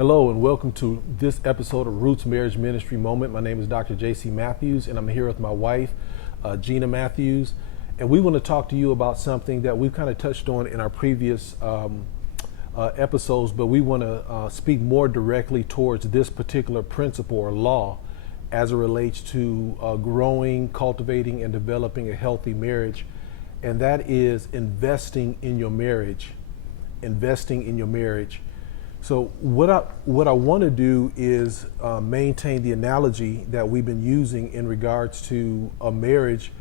Hello and welcome to this episode of Roots Marriage Ministry Moment. My name is Dr. Gena Matthews and I'm here with my wife, Gena Matthews. And we want to talk to you about something that we've kind of touched on in our previous episodes, but we want to speak more directly towards this particular principle or law as it relates to growing, cultivating, and developing a healthy marriage. And that is investing in your marriage. Investing in your marriage. So what I want to do is maintain the analogy that we've been using in regards to a marriage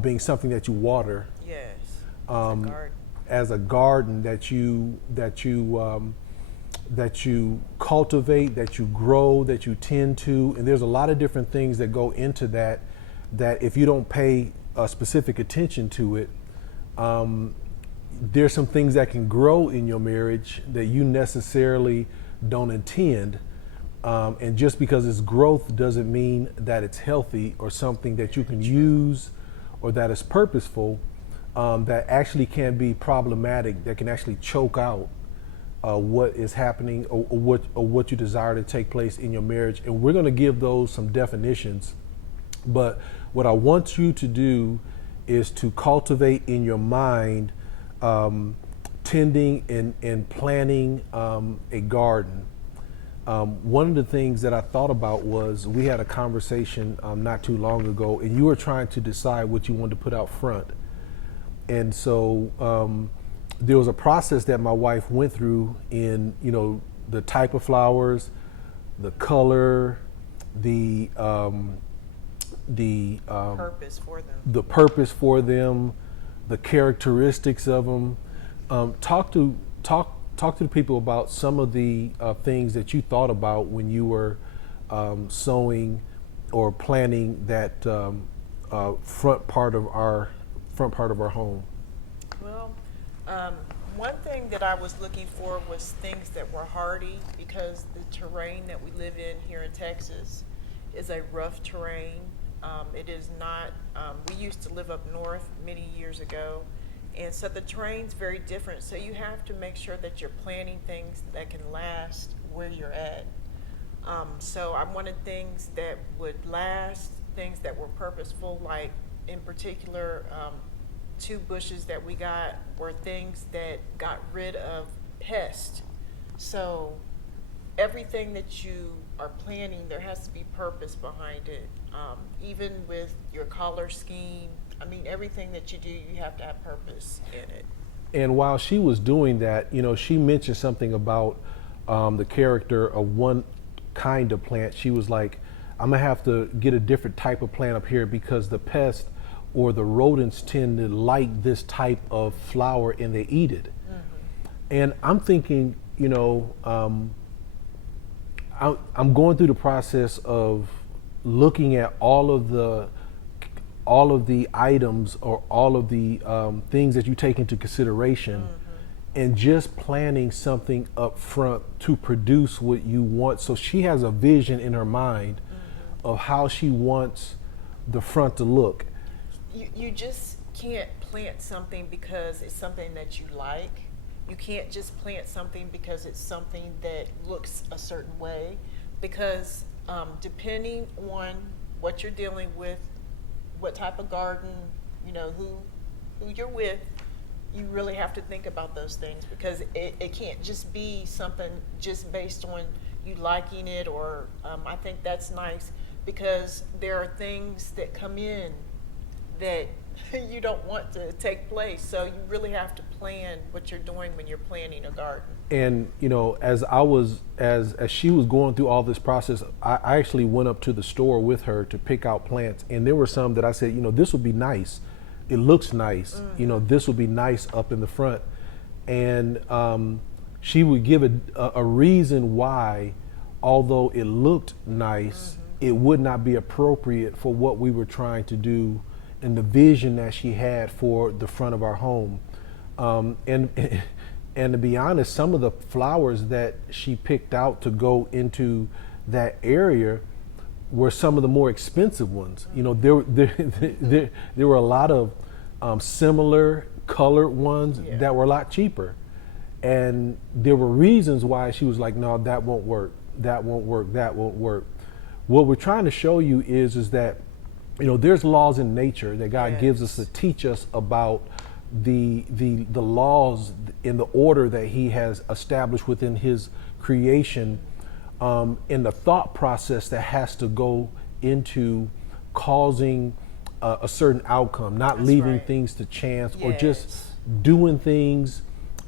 being something that you water. Yes. As a garden that you cultivate, that you grow, that you tend to, and there's a lot of different things that go into that. That if you don't pay specific attention to it, there's some things that can grow in your marriage that you necessarily don't intend. And just because it's growth doesn't mean that it's healthy or something that you can use or that is purposeful, that actually can be problematic, that can actually choke out what is happening or what you desire to take place in your marriage. And we're going to give those some definitions. But what I want you to do is to cultivate in your mind tending and planting a garden. One of the things that I thought about was we had a conversation not too long ago, and you were trying to decide what you wanted to put out front. And so there was a process that my wife went through in, the type of flowers, the color, the purpose for them. The purpose for them, the characteristics of them. Talk to the people about some of the things that you thought about when you were sowing or planning that front part of our home. Well, one thing that I was looking for was things that were hardy, because the terrain that we live in here in Texas is a rough terrain. It is not, we used to live up north many years ago, and so the terrain's very different. So you have to make sure that you're planting things that can last where you're at. So I wanted things that would last, things that were purposeful, like in particular, 2 bushes that we got were things that got rid of pests. So everything that you are planning, there has to be purpose behind it. Even with your color scheme, everything that you do, you have to have purpose in it. And while she was doing that, she mentioned something about the character of one kind of plant. She was like, I'm gonna have to get a different type of plant up here because the pests or the rodents tend to like this type of flower and they eat it. Mm-hmm. And I'm thinking, I'm going through the process of looking at all of the items or all of the things that you take into consideration, mm-hmm. and just planning something up front to produce what you want. So she has a vision in her mind, mm-hmm. of how she wants the front to look. You just can't plant something because it's something that you like. You can't just plant something because it's something that looks a certain way, because depending on what you're dealing with, what type of garden, who you're with, you really have to think about those things, because it can't just be something just based on you liking it, or I think that's nice, because there are things that come in that you don't want to take place. So you really have to plan what you're doing when you're planting a garden. And as she was going through all this process, I actually went up to the store with her to pick out plants, and there were some that I said, this would be nice. It looks nice. Mm-hmm. This would be nice up in the front. And she would give a reason why, although it looked nice, mm-hmm. it would not be appropriate for what we were trying to do and the vision that she had for the front of our home. And to be honest, some of the flowers that she picked out to go into that area were some of the more expensive ones. There were a lot of similar colored ones, yeah. that were a lot cheaper. And there were reasons why she was like, no, that won't work, that won't work, that won't work. What we're trying to show you is that, there's laws in nature that God gives us to teach us about the laws in the order that He has established within His creation, in the thought process that has to go into causing a certain outcome, not That's leaving right. things to chance or Yes. just doing things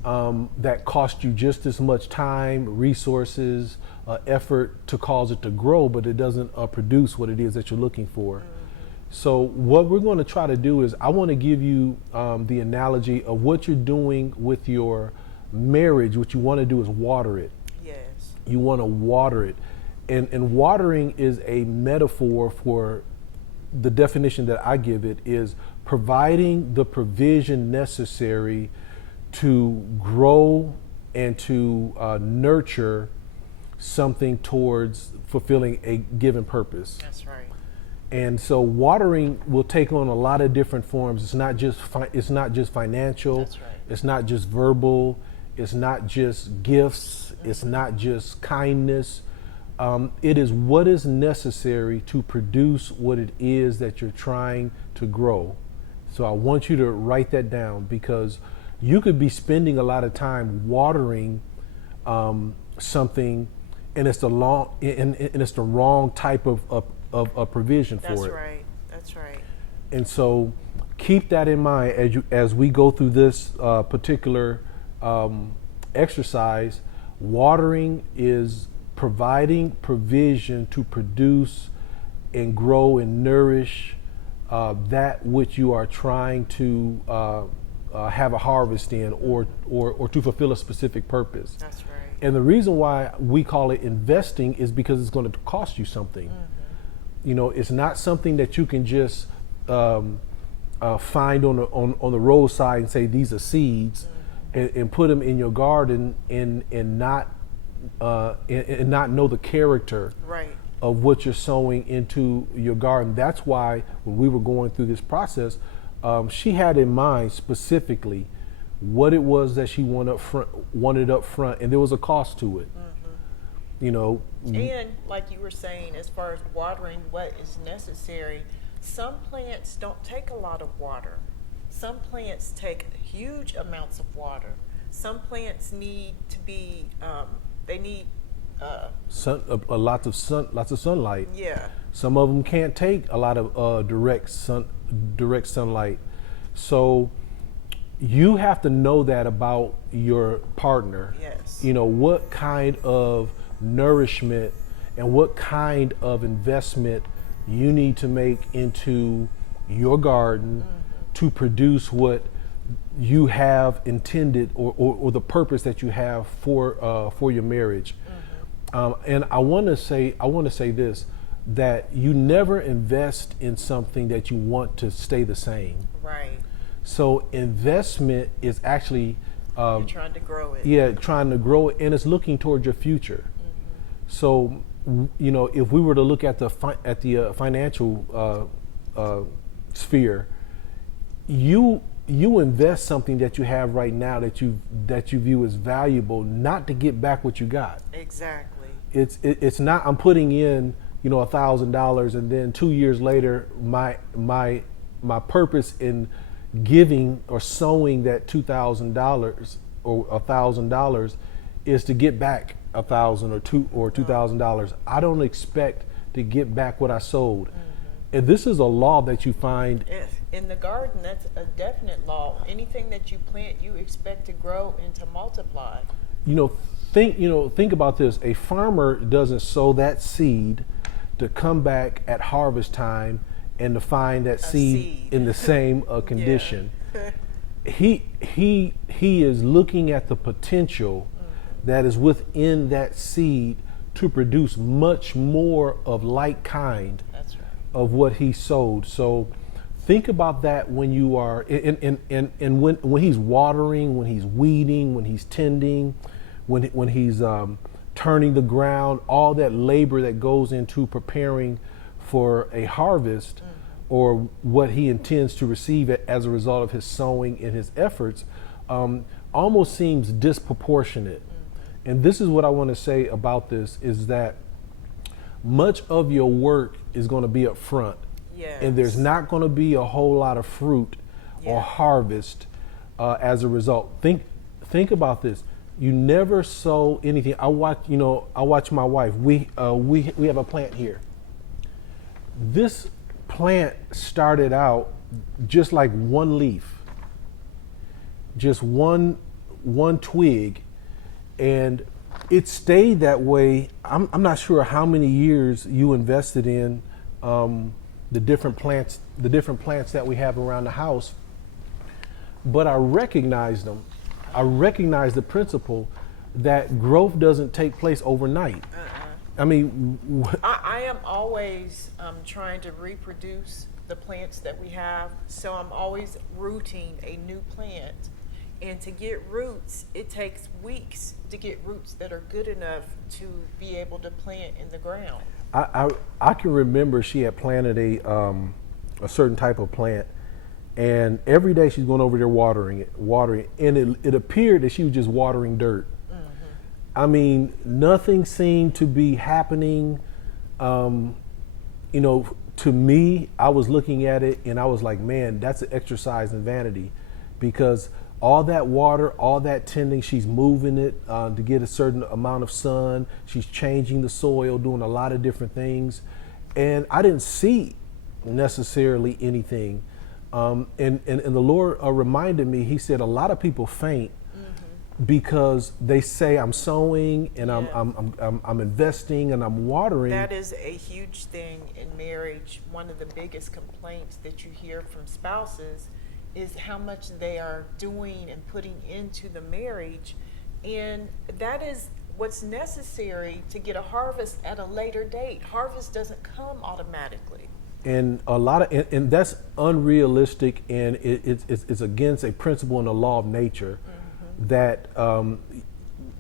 that cost you just as much time, resources, effort to cause it to grow, but it doesn't produce what it is that you're looking for. So what we're going to try to do is I want to give you the analogy of what you're doing with your marriage. What you want to do is water it. Yes. You want to water it. And watering is a metaphor for the definition that I give it is providing the provision necessary to grow and to nurture something towards fulfilling a given purpose. That's right. And so watering will take on a lot of different forms. It's not just financial. That's right. It's not just verbal. It's not just gifts. It's not just kindness. It is what is necessary to produce what it is that you're trying to grow. So I want you to write that down, because you could be spending a lot of time watering something, and it's the wrong type of provision for That's it. right. That's right. And so keep that in mind as we go through this particular exercise. Watering is providing provision to produce and grow and nourish that which you are trying to have a harvest in, or to fulfill a specific purpose. That's right. And the reason why we call it investing is because it's going to cost you something. It's not something that you can just find on the roadside and say these are seeds, and put them in your garden and not know the character Right. of what you're sowing into your garden. That's why when we were going through this process, she had in mind specifically what it was that she wanted up front, and there was a cost to it. And like you were saying, as far as watering what is necessary, some plants don't take a lot of water. Some plants take huge amounts of water. Some plants need to be, they need, Lots of sunlight. yeah, Some of them can't take a lot of direct sunlight. So you have to know that about your partner. yes. What kind of nourishment and what kind of investment you need to make into your garden to produce what you have intended, or the purpose that you have for your marriage. And I want to say this, that you never invest in something that you want to stay the same. Right. So investment is actually You're trying to grow it. trying to grow it, and it's looking towards your future. So if we were to look at the financial sphere, you invest something that you have right now that you view as valuable, not to get back what you got. Exactly. It's not, I'm putting in $1,000, and then 2 years later my purpose in giving or sowing that $2,000 or $1,000 is to get back $1,000 or $2,000. I don't expect to get back what I sowed. And this is a law that you find In the garden, that's a definite law. Anything that you plant, you expect to grow and to multiply. Think about this. A farmer doesn't sow that seed to come back at harvest time and to find that seed in the same condition. He is looking at the potential that is within that seed to produce much more of like kind That's right. of what he sowed. So think about that when you are and when he's watering, when he's weeding, when he's tending, when he's turning the ground, all that labor that goes into preparing for a harvest or what he intends to receive as a result of his sowing and his efforts. almost seems disproportionate. And this is what I want to say about this is that much of your work is going to be up front. Yes. And there's not going to be a whole lot of fruit or harvest as a result. Think about this. You never sow anything. I watch my wife. We have a plant here. This plant started out just like one leaf, just one twig, and it stayed that way. I'm not sure how many years you invested in the different plants that we have around the house, but I recognized them. I recognized the principle that growth doesn't take place overnight. I mean, I am always trying to reproduce the plants that we have, so I'm always rooting a new plant. And to get roots, it takes weeks to get roots that are good enough to be able to plant in the ground. I can remember she had planted a certain type of plant, and every day she's going over there watering it, and it appeared that she was just watering dirt. I mean, nothing seemed to be happening. To me, I was looking at it and I was like, man, that's an exercise in vanity, because all that water, all that tending, she's moving it to get a certain amount of sun. She's changing the soil, doing a lot of different things. And I didn't see necessarily anything. And the Lord reminded me, he said, a lot of people faint because they say I'm sowing and I'm investing and I'm watering. That is a huge thing in marriage. One of the biggest complaints that you hear from spouses is how much they are doing and putting into the marriage, and that is what's necessary to get a harvest at a later date. Harvest doesn't come automatically. And and that's unrealistic, and it's against a principle in the law of nature that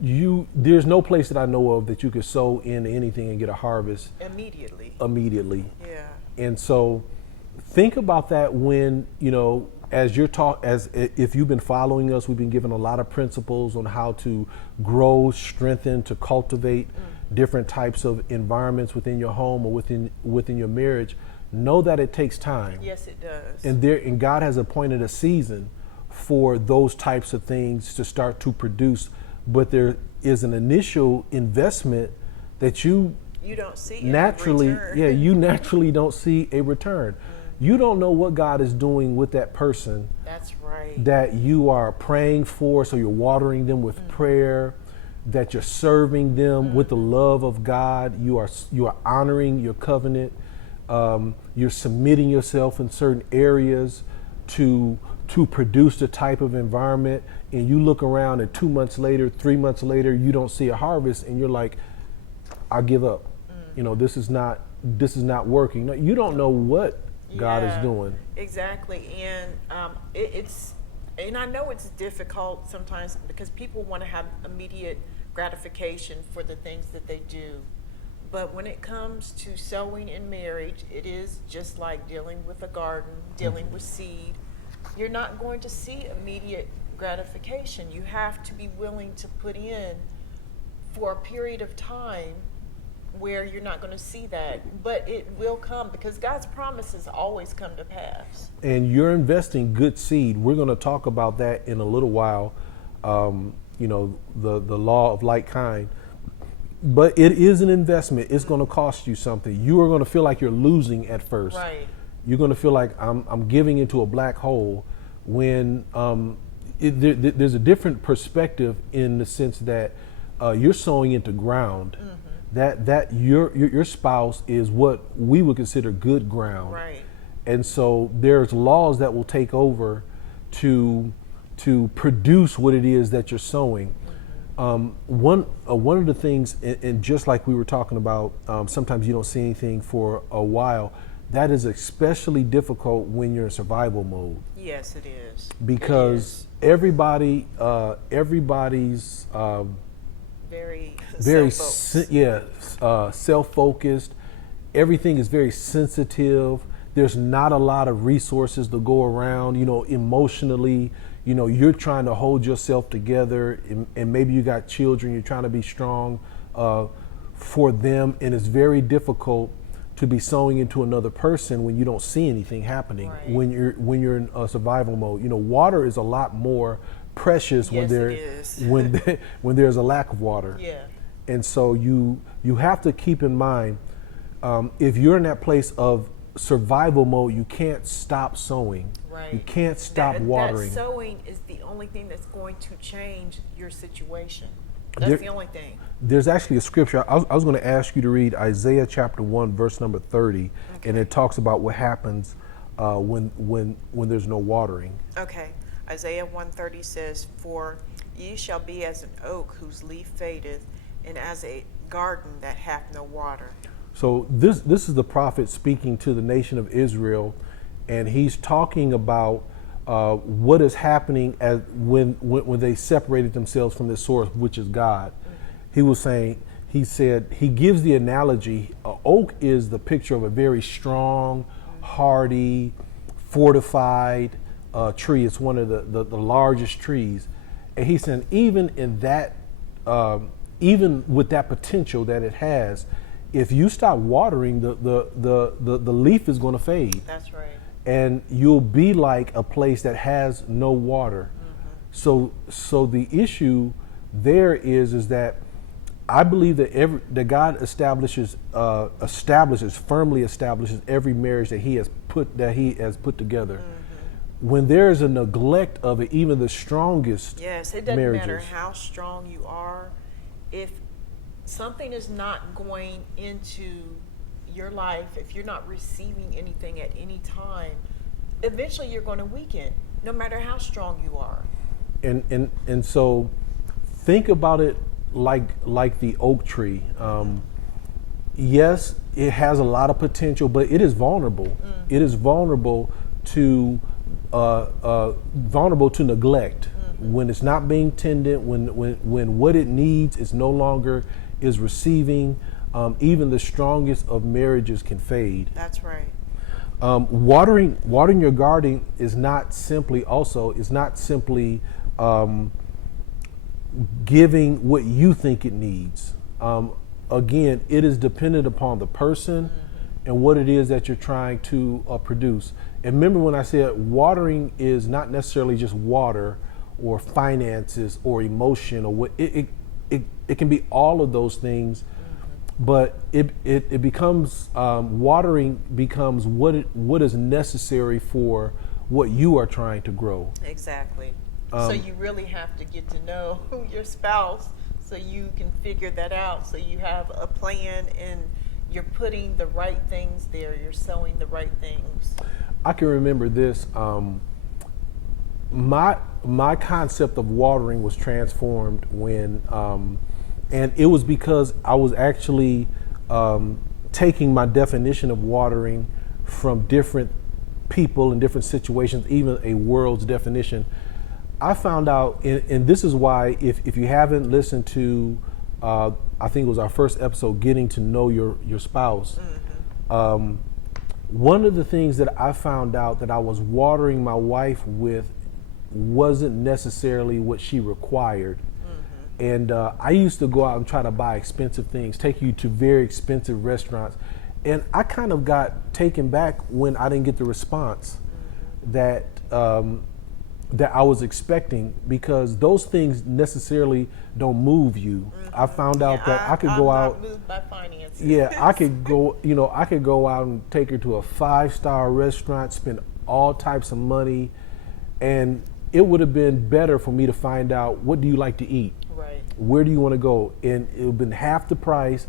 there's no place that I know of that you could sow into anything and get a harvest immediately. Yeah. And so think about that when, as if you've been following us, we've been given a lot of principles on how to grow, strengthen, to cultivate different types of environments within your home or within your marriage. Know that it takes time. Yes, it does. And God has appointed a season for those types of things to start to produce, but there is an initial investment that you don't see naturally, you naturally don't see a return. You don't know what God is doing with that person. That's right. That you are praying for, so you're watering them with prayer, that you're serving them with the love of God. You are honoring your covenant. You're submitting yourself in certain areas to produce the type of environment, and you look around and 2 months later, 3 months later, you don't see a harvest, and you're like, I give up. This is not working. No, you don't know what God is doing. Exactly. And and I know it's difficult sometimes because people want to have immediate gratification for the things that they do. But when it comes to sowing in marriage, it is just like dealing with a garden, dealing with seed. You're not going to see immediate gratification. You have to be willing to put in for a period of time where you're not going to see that, but it will come because God's promises always come to pass. And you're investing good seed. We're going to talk about that in a little while. The law of like kind, but it is an investment. It's going to cost you something. You are going to feel like you're losing at first. Right. You're going to feel like I'm giving into a black hole when there's a different perspective in the sense that you're sowing into ground. That your spouse is what we would consider good ground. Right. And so there's laws that will take over to produce what it is that you're sowing. One of the things, and just like we were talking about, sometimes you don't see anything for a while. That is especially difficult when you're in survival mode. Yes, it is. Because everybody's very self-focused. Everything is very sensitive. there's not a lot of resources to go around, emotionally, you're trying to hold yourself together, and maybe you got children, you're trying to be strong for them, and it's very difficult to be sowing into another person when you don't see anything happening. Right. When you're in a survival mode. Water is a lot more precious Yes, when it is. when there's a lack of water. Yeah. And so you have to keep in mind, if you're in that place of survival mode, you can't stop sowing. Right. You can't stop watering. That sowing is the only thing that's going to change your situation. That's There- the only thing. There's actually a scripture. I was going to ask you to read Isaiah chapter 1, verse number 30, and it talks about what happens when there's no watering. Okay. Isaiah 1:30 says, "For ye shall be as an oak whose leaf fadeth, and as a garden that hath no water." So this is the prophet speaking to the nation of Israel, and he's talking about what is happening as when they separated themselves from the source, which is God. He said he gives the analogy. Oak is the picture of a very strong, hardy, fortified tree. It's one of the largest trees, and he said even in that, even with that potential that it has, if you stop watering, the leaf is going to fade. That's right. And you'll be like a place that has no water. So the issue there is that I believe that God firmly establishes every marriage that He has put together. When there is a neglect of it, even the strongest Yes, it doesn't marriages, matter how strong you are. If something is not going into your life, if you're not receiving anything at any time, eventually you're going to weaken, no matter how strong you are. and so think about it like the oak tree. Yes, it has a lot of potential, but it is vulnerable. It is vulnerable to neglect when it's not being tended. When what it needs is no longer is receiving. Even the strongest of marriages can fade. That's right. Watering your garden is not simply giving what you think it needs. Again, it is dependent upon the person and what it is that you're trying to produce. And remember when I said watering is not necessarily just water or finances or emotion or what it can be all of those things. But it becomes watering becomes what is necessary for what you are trying to grow. Exactly. So you really have to get to know your spouse so you can figure that out. So you have a plan and you're putting the right things there. You're sowing the right things. I can remember this. My concept of watering was transformed when. And it was because I was actually taking my definition of watering from different people in different situations, even a world's definition. I found out, and this is why, if you haven't listened to, I think it was our first episode, Getting to Know Your Spouse, one of the things that I found out that I was watering my wife with wasn't necessarily what she required. And I used to go out and try to buy expensive things, take you to very expensive restaurants. And I kind of got taken back when I didn't get the response that I was expecting, because those things necessarily don't move you. I found out that I could go out. I'm not moved by finances. Yeah, I could go out and take her to a 5-star restaurant, spend all types of money, and it would have been better for me to find out, what do you like to eat? Right. Where do you want to go? And it would have been half the price,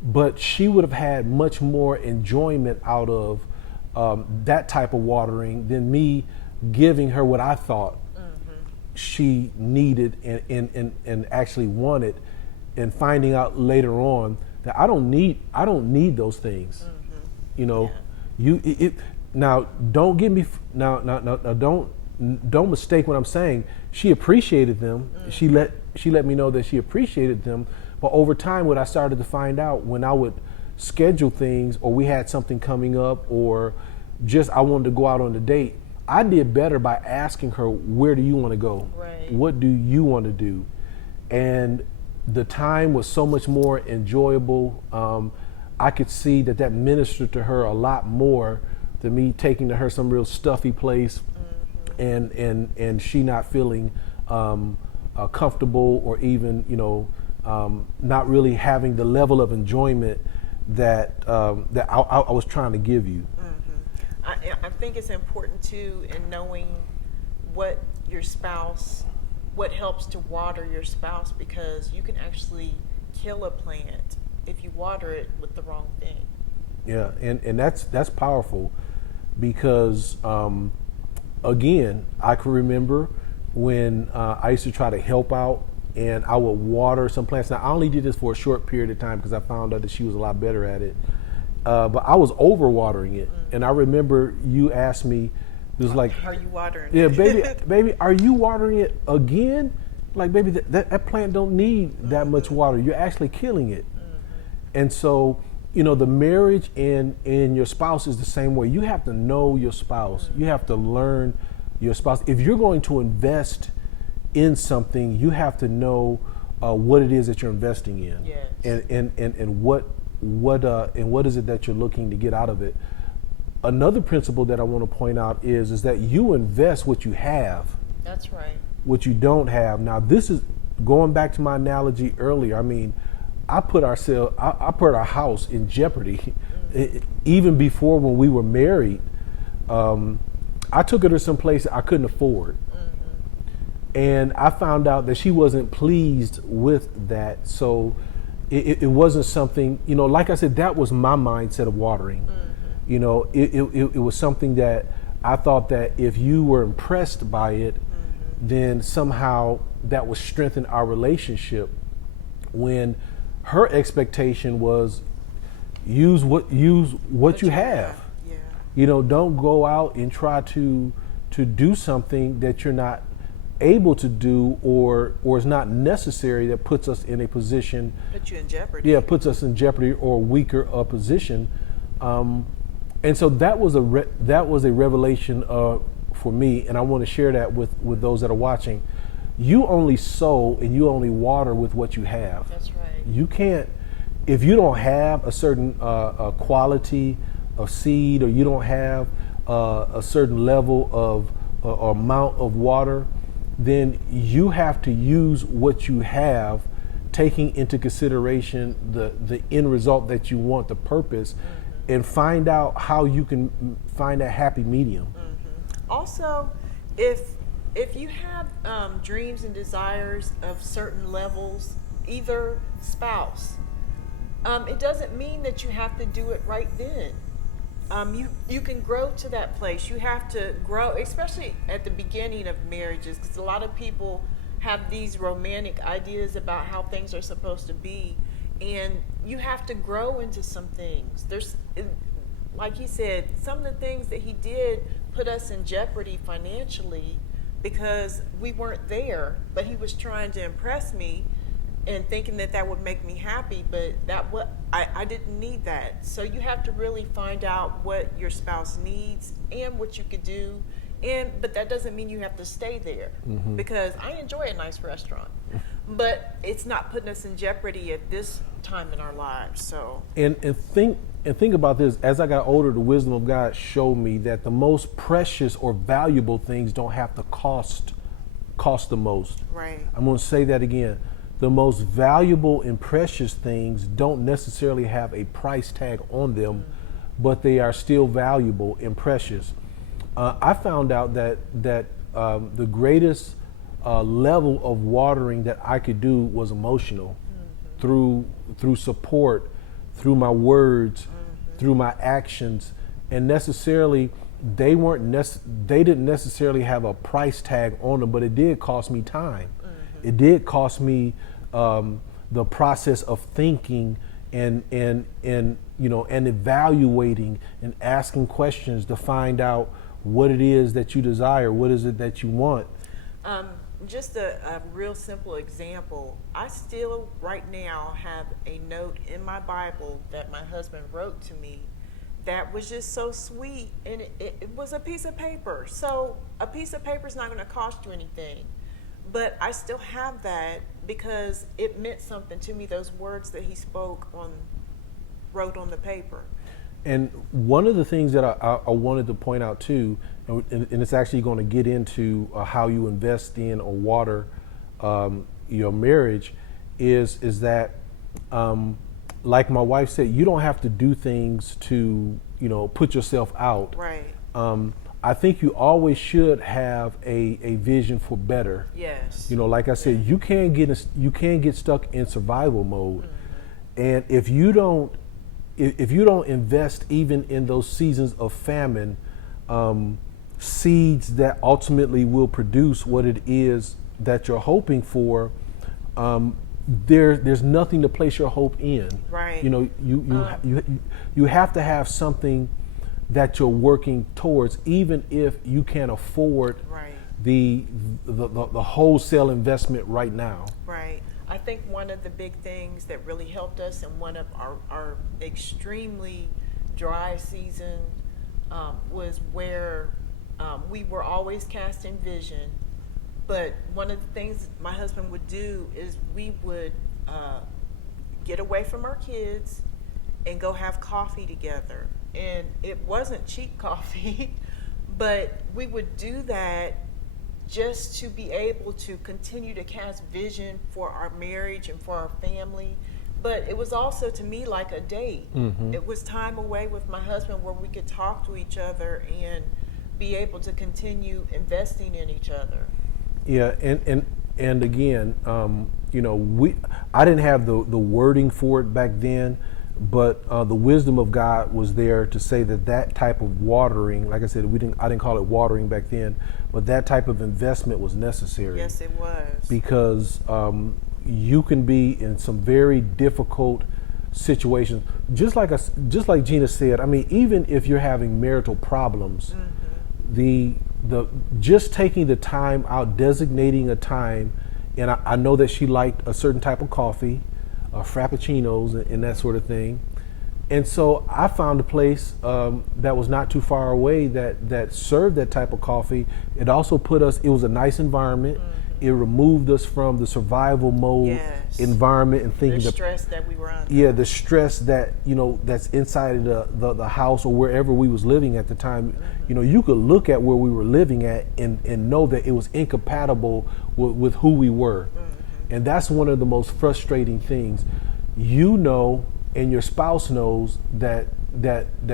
but she would have had much more enjoyment out of that type of watering than me giving her what I thought she needed and actually wanted, and finding out later on that I don't need those things. Now don't get me now don't mistake what I'm saying. She appreciated them. She let me know that she appreciated them. But over time, what I started to find out, when I would schedule things, or we had something coming up, or just I wanted to go out on a date. I did better by asking her, where do you want to go? Right. What do you want to do? And the time was so much more enjoyable. I could see that ministered to her a lot more than me taking to her some real stuffy place, and she not feeling comfortable, or even not really having the level of enjoyment that I was trying to give you. I think it's important too in knowing what your spouse, what helps to water your spouse, because you can actually kill a plant if you water it with the wrong thing. Yeah, and that's powerful, because again, I can remember when I used to try to help out, and I would water some plants. Now, I only did this for a short period of time because I found out that she was a lot better at it. But I was overwatering it, and I remember you asked me, it was like, "Are you watering yeah, it?" baby, are you watering it again? Like, baby, that plant don't need that much water. You're actually killing it. And so, the marriage and your spouse is the same way. You have to know your spouse. You have to learn your spouse. If you're going to invest in something, you have to know what it is that you're investing in. Yes. And what is it that you're looking to get out of it. Another principle that I want to point out is that you invest what you have. That's right. What you don't have. Now, this is going back to my analogy earlier. I mean, I put our house in jeopardy. Even before, when we were married, I took her to some place I couldn't afford. And I found out that she wasn't pleased with that. So it wasn't something, like I said, that was my mindset of watering. It was something that I thought that if you were impressed by it, then somehow that would strengthen our relationship, when her expectation was use what you have. Yeah. Don't go out and try to do something that you're not able to do, or is not necessary, that puts us in a position. Put you in jeopardy. Yeah, puts us in jeopardy or a weaker position. And so that was a revelation for me, and I want to share that with those that are watching. You only sow and you only water with what you have. That's right. You can't, if you don't have a certain quality of seed, or you don't have a certain level of amount of water, then you have to use what you have, taking into consideration the end result that you want, the purpose, and find out how you can find that happy medium. Also, if you have dreams and desires of certain levels, either spouse, it doesn't mean that you have to do it right then. You can grow to that place. You have to grow, especially at the beginning of marriages, because a lot of people have these romantic ideas about how things are supposed to be, and you have to grow into some things. There's, like he said, some of the things that he did put us in jeopardy financially because we weren't there, but he was trying to impress me and thinking that would make me happy, but I didn't need that. So you have to really find out what your spouse needs and what you could do, but that doesn't mean you have to stay there, because I enjoy a nice restaurant, but it's not putting us in jeopardy at this time in our lives. So And think about this. As I got older, the wisdom of God showed me that the most precious or valuable things don't have to cost the most. right. I'm going to say that again. The most valuable and precious things don't necessarily have a price tag on them, but they are still valuable and precious. I found out that the greatest level of watering that I could do was emotional, through support, through my words, through my actions, and necessarily they didn't necessarily have a price tag on them, but it did cost me time. It did cost me the process of thinking and evaluating and asking questions to find out what it is that you desire, what is it that you want. Just a real simple example. I still right now have a note in my Bible that my husband wrote to me that was just so sweet. And it was a piece of paper. So a piece of paper is not going to cost you anything. But I still have that because it meant something to me, those words that he wrote on the paper. And one of the things that I wanted to point out too, and it's actually going to get into how you invest in or water your marriage, is that like my wife said, you don't have to do things to put yourself out. Right. I think you always should have a vision for better. Yes. Like I said, you can't get stuck in survival mode, and if you don't invest even in those seasons of famine, seeds that ultimately will produce what it is that you're hoping for, there's nothing to place your hope in. Right. You have to have something that you're working towards, even if you can't afford right. the wholesale investment right now. Right. I think one of the big things that really helped us in one of our extremely dry season was where we were always casting vision. But one of the things my husband would do is we would get away from our kids and go have coffee together. And it wasn't cheap coffee, but we would do that just to be able to continue to cast vision for our marriage and for our family. But it was also to me like a date. Mm-hmm. It was time away with my husband where we could talk to each other and be able to continue investing in each other. Yeah, and again, I didn't have the wording for it back then, but the wisdom of God was there to say that type of watering, like I said, I didn't call it watering back then, but that type of investment was necessary. Yes, it was. Because you can be in some very difficult situations, just like Gena said. I mean, even if you're having marital problems, the just taking the time out, designating a time, and I know that she liked a certain type of coffee, frappuccinos and that sort of thing. And so I found a place that was not too far away that served that type of coffee. It also it was a nice environment. It removed us from the survival mode environment and thinking the stress that we were under. Yeah, the stress that that's inside of the house or wherever we was living at the time. You could look at where we were living at and know that it was incompatible with who we were. And that's one of the most frustrating things. And your spouse knows that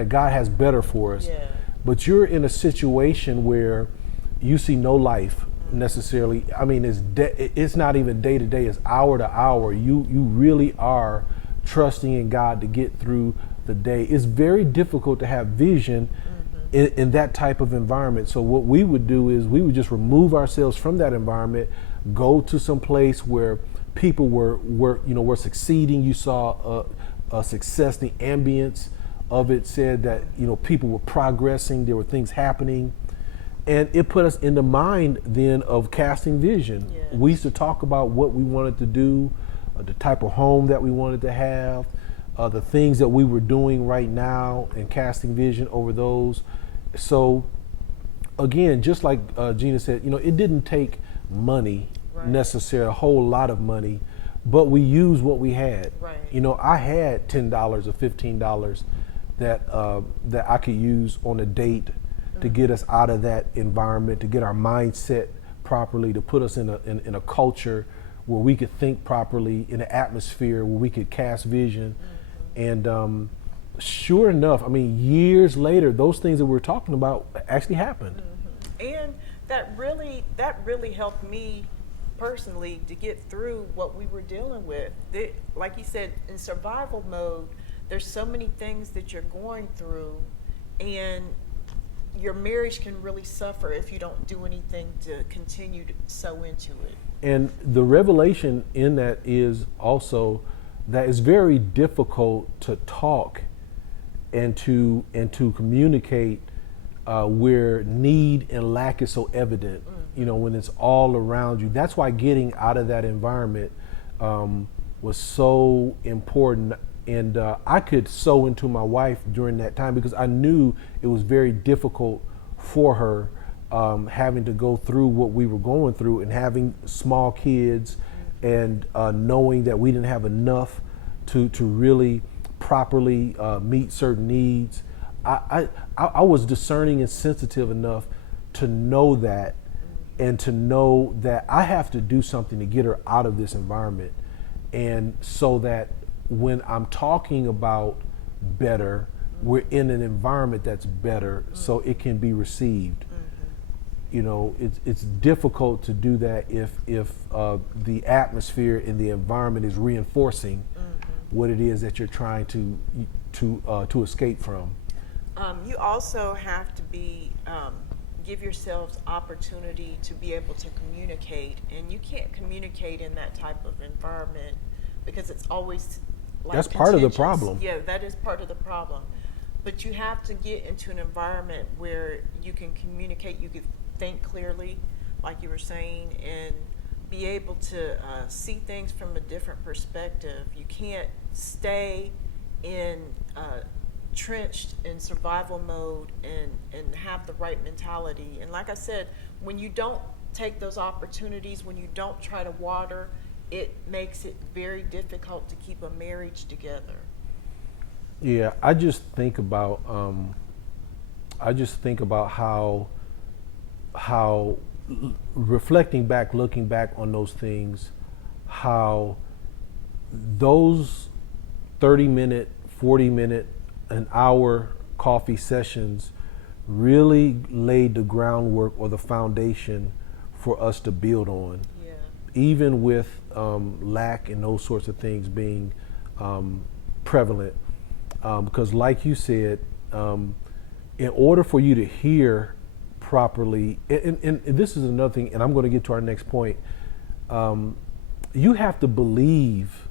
God has better for us. Yeah. But you're in a situation where you see no life necessarily. I mean, it's not even day to day, it's hour to hour. You really are trusting in God to get through the day. It's very difficult to have vision in that type of environment. So what we would do is we would just remove ourselves from that environment, go to some place where people were succeeding. You saw a success. The ambience of it said that people were progressing. There were things happening. And it put us in the mind then of casting vision. Yes. We used to talk about what we wanted to do, the type of home that we wanted to have, the things that we were doing right now, and casting vision over those. So again, just like Gena said, it didn't take money necessarily, a whole lot of money, but we used what we had. Right. I had $10 or $15 that I could use on a date to get us out of that environment, to get our mindset properly, to put us in a culture where we could think properly, in an atmosphere where we could cast vision. And sure enough, I mean, years later, those things that we're talking about actually happened. And that really helped me personally to get through what we were dealing with. Like you said, in survival mode, there's so many things that you're going through, and your marriage can really suffer if you don't do anything to continue to sow into it. And the revelation in that is also that it's very difficult to talk and to communicate where need and lack is so evident. When it's all around you. That's why getting out of that environment was so important. And I could sow into my wife during that time because I knew it was very difficult for her, having to go through what we were going through and having small kids, and knowing that we didn't have enough to really properly meet certain needs. I was discerning and sensitive enough to know that, and to know that I have to do something to get her out of this environment, and so that when I'm talking about better, we're in an environment that's better, so it can be received. You know, it's difficult to do that if the atmosphere and the environment is reinforcing what it is that you're trying to escape from. You also have to give yourselves opportunity to be able to communicate, and you can't communicate in that type of environment because it's always like that's part of the contentious. problem. Yeah, that is part of the problem. But you have to get into an environment where you can communicate, you can think clearly, like you were saying, and be able to see things from a different perspective. You can't stay entrenched in survival mode and have the right mentality. And like I said, when you don't take those opportunities, when you don't try to water, it makes it very difficult to keep a marriage together. Yeah, I just think about how reflecting back, looking back on those things, how those 30-minute, 40-minute, an hour coffee sessions really laid the groundwork or the foundation for us to build on. Yeah. Even with lack and those sorts of things being prevalent. Because like you said, in order for you to hear properly, and this is another thing, and I'm going to get to our next point, you have to believe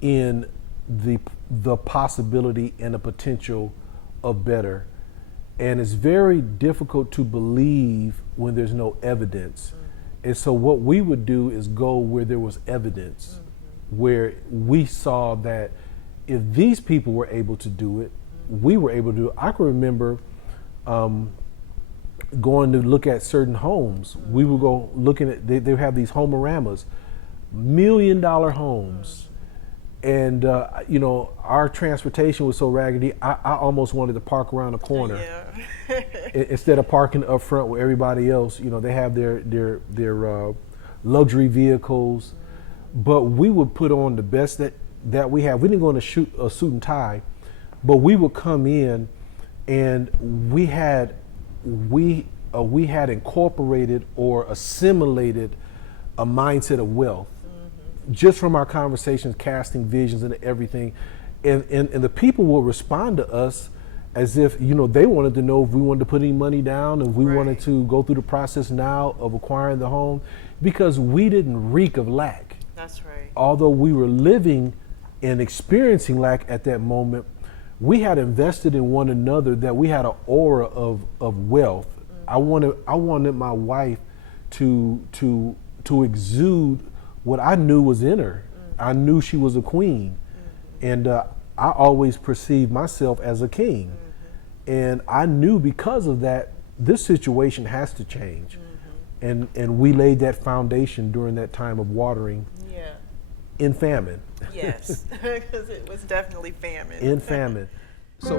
in the possibility and the potential of better. And it's very difficult to believe when there's no evidence. And so what we would do is go where there was evidence, where we saw that if these people were able to do it, we were able to do it. I can remember going to look at certain homes. We would go looking at, they have these homoramas, $1 million homes. And, you know, our transportation was so raggedy, I almost wanted to park around the corner. Yeah. Instead of parking up front where everybody else, you know, they have their luxury vehicles. But we would put on the best that we have. We didn't go in a suit and tie, but we would come in, and we had incorporated or assimilated a mindset of wealth, just from our conversations, casting visions and everything. And the people will respond to us as if, you know, they wanted to know if we wanted to put any money down, if we wanted to go through the process now of acquiring the home, because we didn't reek of lack. That's right. Although we were living and experiencing lack at that moment, we had invested in one another, that we had an aura of wealth. I wanted my wife to exude what I knew was in her. I knew she was a queen. And I always perceived myself as a king. And I knew because of that, this situation has to change. And we laid that foundation during that time of watering. Yeah. In famine. Yes, because it was definitely famine. In famine. So